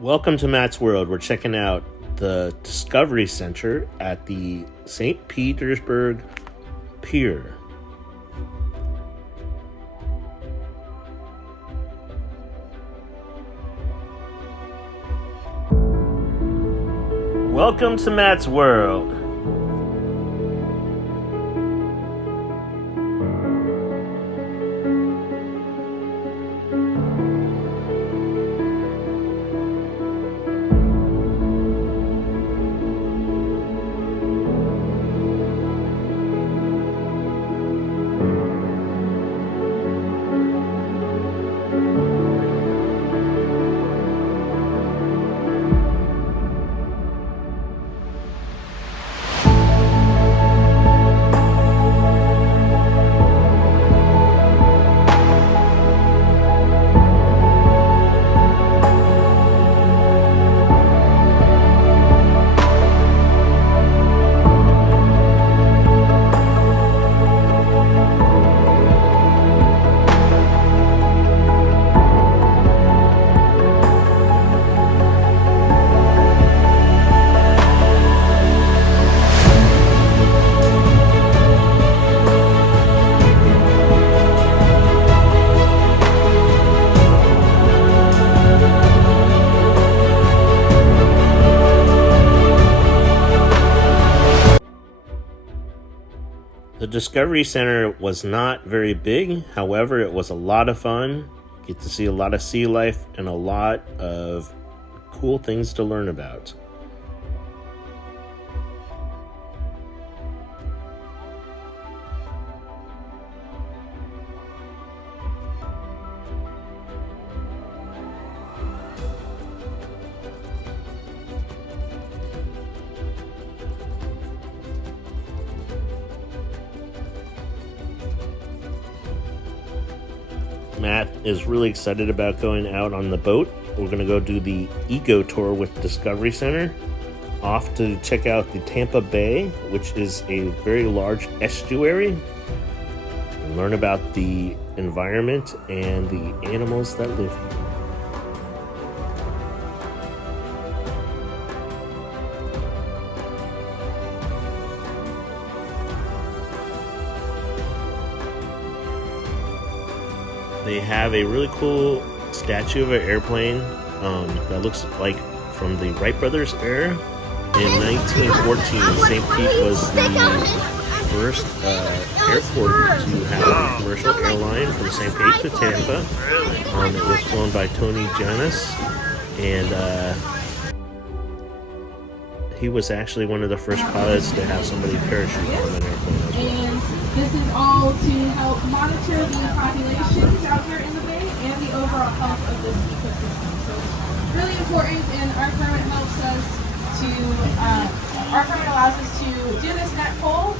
Welcome to Matt's World. We're checking out the Discovery Center at the St. Petersburg Pier. Welcome to Matt's World. The Discovery Center was not very big, however, it was a lot of fun. Get to see a lot of sea life and a lot of cool things to learn about. Matt is really excited about going out on the boat. We're going to go do the eco tour with Discovery Center. Off to check out the Tampa Bay, which is a very large estuary. And learn about the environment and the animals that live here. They have a really cool statue of an airplane that looks like from the Wright Brothers era. In 1914, St. Pete was the first airport to have a commercial airline from St. Pete to Tampa. It was flown by Tony Janis, and he was actually one of the first pilots to have somebody parachute from an airplane as well. And this is all to help monitor the populations out here in the bay and the overall health of this ecosystem. So it's really important, and our permit helps us to, our permit allows us to do this net poll.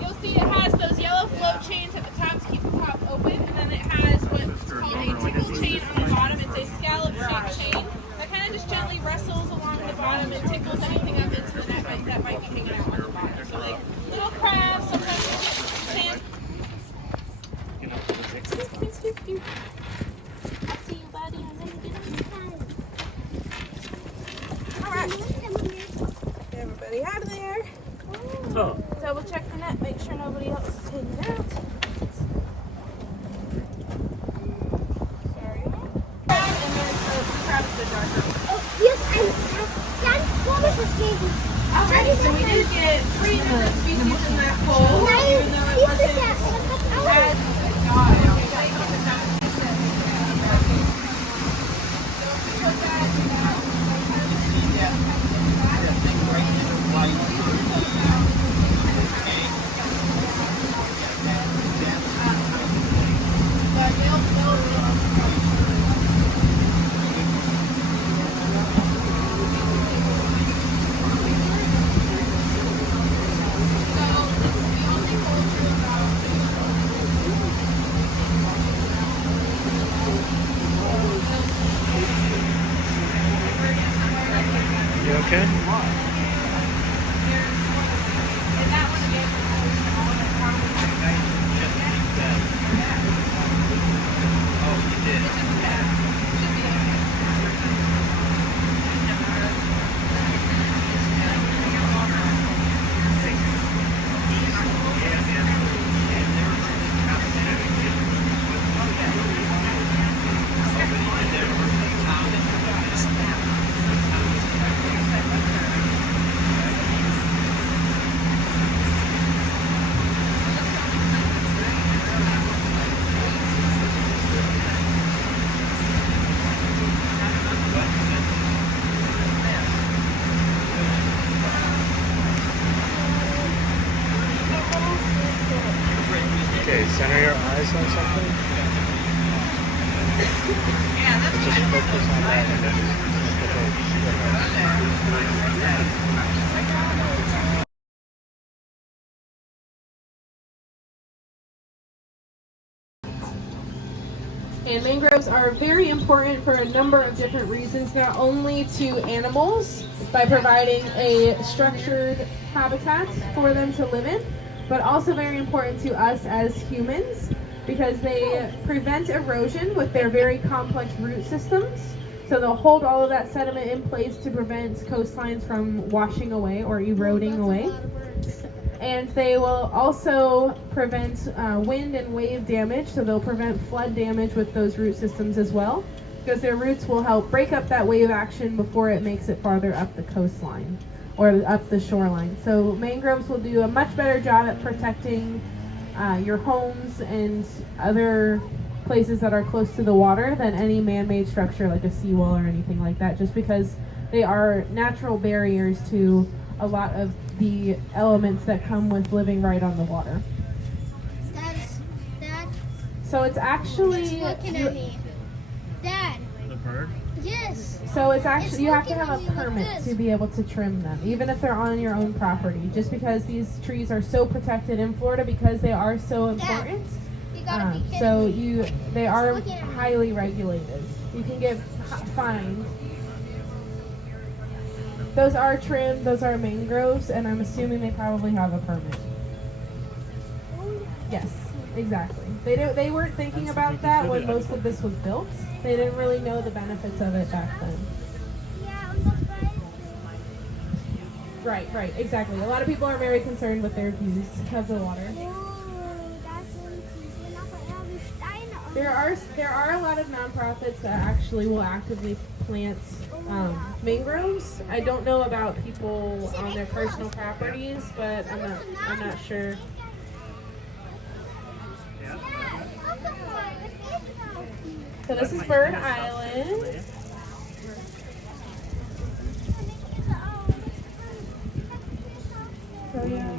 You'll see it has those yellow float chains at the top to keep the top open, and then it has what's called a tickle chain on the bottom. It's a scallop-shaped chain that kind of just gently wrestles along the bottom and tickles anything up into the net that might be hanging out on the bottom. So like little crabs, sometimes sand. I'll see you, buddy. I'm gonna get on your head. Alright. Everybody out of there. Oh. Double check the net, make sure nobody else is taking it out. Sorry. And then the crab's the darker. Oh, yes, Dad's promise was crazy. Alright, so we did get 3 different species in that poll, even though it wasn't as You okay? focus on something. Just focus on that and then And mangroves are very important for a number of different reasons, not only to animals by providing a structured habitat for them to live in, but also very important to us as humans because they prevent erosion with their very complex root systems. So they'll hold all of that sediment in place to prevent coastlines from washing away or eroding away. And they will also prevent wind and wave damage, so they'll prevent flood damage with those root systems as well, because their roots will help break up that wave action before it makes it farther up the coastline or up the shoreline. So mangroves will do a much better job at protecting your homes and other places that are close to the water than any man-made structure like a seawall or anything like that, just because they are natural barriers to a lot of the elements that come with living right on the water. Dad. So it's actually It's looking at me. Dad. the bird. Yes. So it's actually It's you have to looking have at a me like permit this. to be able to trim them, even if they're on your own property. Just because these trees are so protected in Florida because they are so important. You gotta be kidding So me. they are looking at me. highly regulated. You can get fined. Those are trimmed. Those are mangroves, and I'm assuming they probably have a permit. Yes, exactly. They weren't thinking about that when most of this was built. They didn't really know the benefits of it back then. Yeah, on the side. Right, exactly. A lot of people are very concerned with their views of the water. There are a lot of nonprofits that actually will actively plant mangroves. I don't know about people on their personal properties, but I'm not sure. So this is Bird Island. So yeah.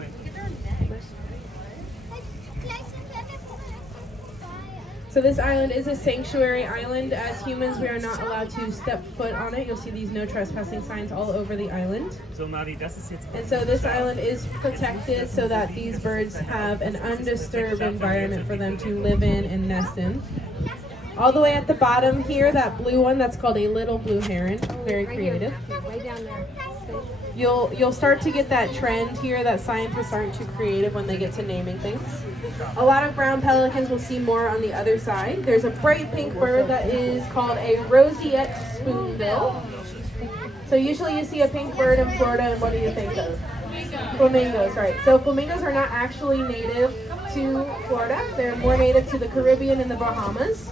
So this island is a sanctuary island. As humans, we are not allowed to step foot on it. You'll see these no trespassing signs all over the island. And so this island is protected so that these birds have an undisturbed environment for them to live in and nest in. All the way at the bottom here, that blue one, that's called a little blue heron. Very creative. Way down there. You'll start to get that trend here that scientists aren't too creative when they get to naming things. A lot of brown pelicans will see more on the other side. There's a bright pink bird that is called a roseate spoonbill. So usually you see a pink bird in Florida, and what do you think of? Flamingos, right. So flamingos are not actually native to Florida. They're more native to the Caribbean and the Bahamas.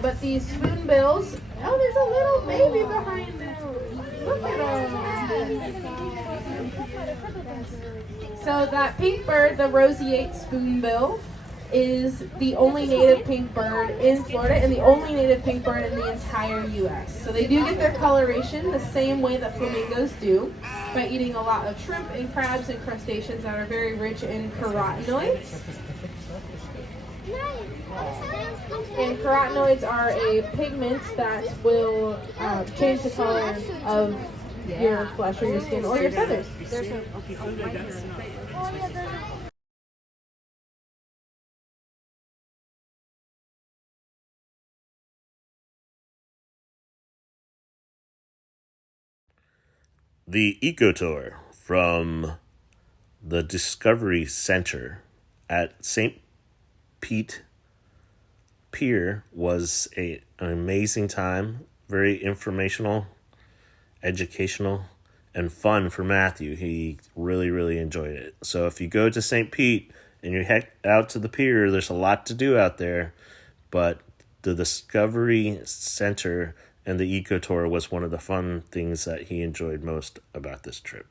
But these spoonbills, oh, there's a little baby behind them. Look at them. So that pink bird, the roseate spoonbill, is the only native pink bird in Florida and the only native pink bird in the entire U.S. So they do get their coloration the same way that flamingos do, by eating a lot of shrimp and crabs and crustaceans that are very rich in carotenoids. And carotenoids are a pigment that will change the color of your flesh or your skin or your feathers. The Eco Tour from the Discovery Center at St. Pete Pier was an amazing time, very informational, educational, and fun for Matthew. He really enjoyed it. So if you go to St. Pete and you head out to the pier, there's a lot to do out there, but the Discovery Center and the Eco Tour was one of the fun things that he enjoyed most about this trip.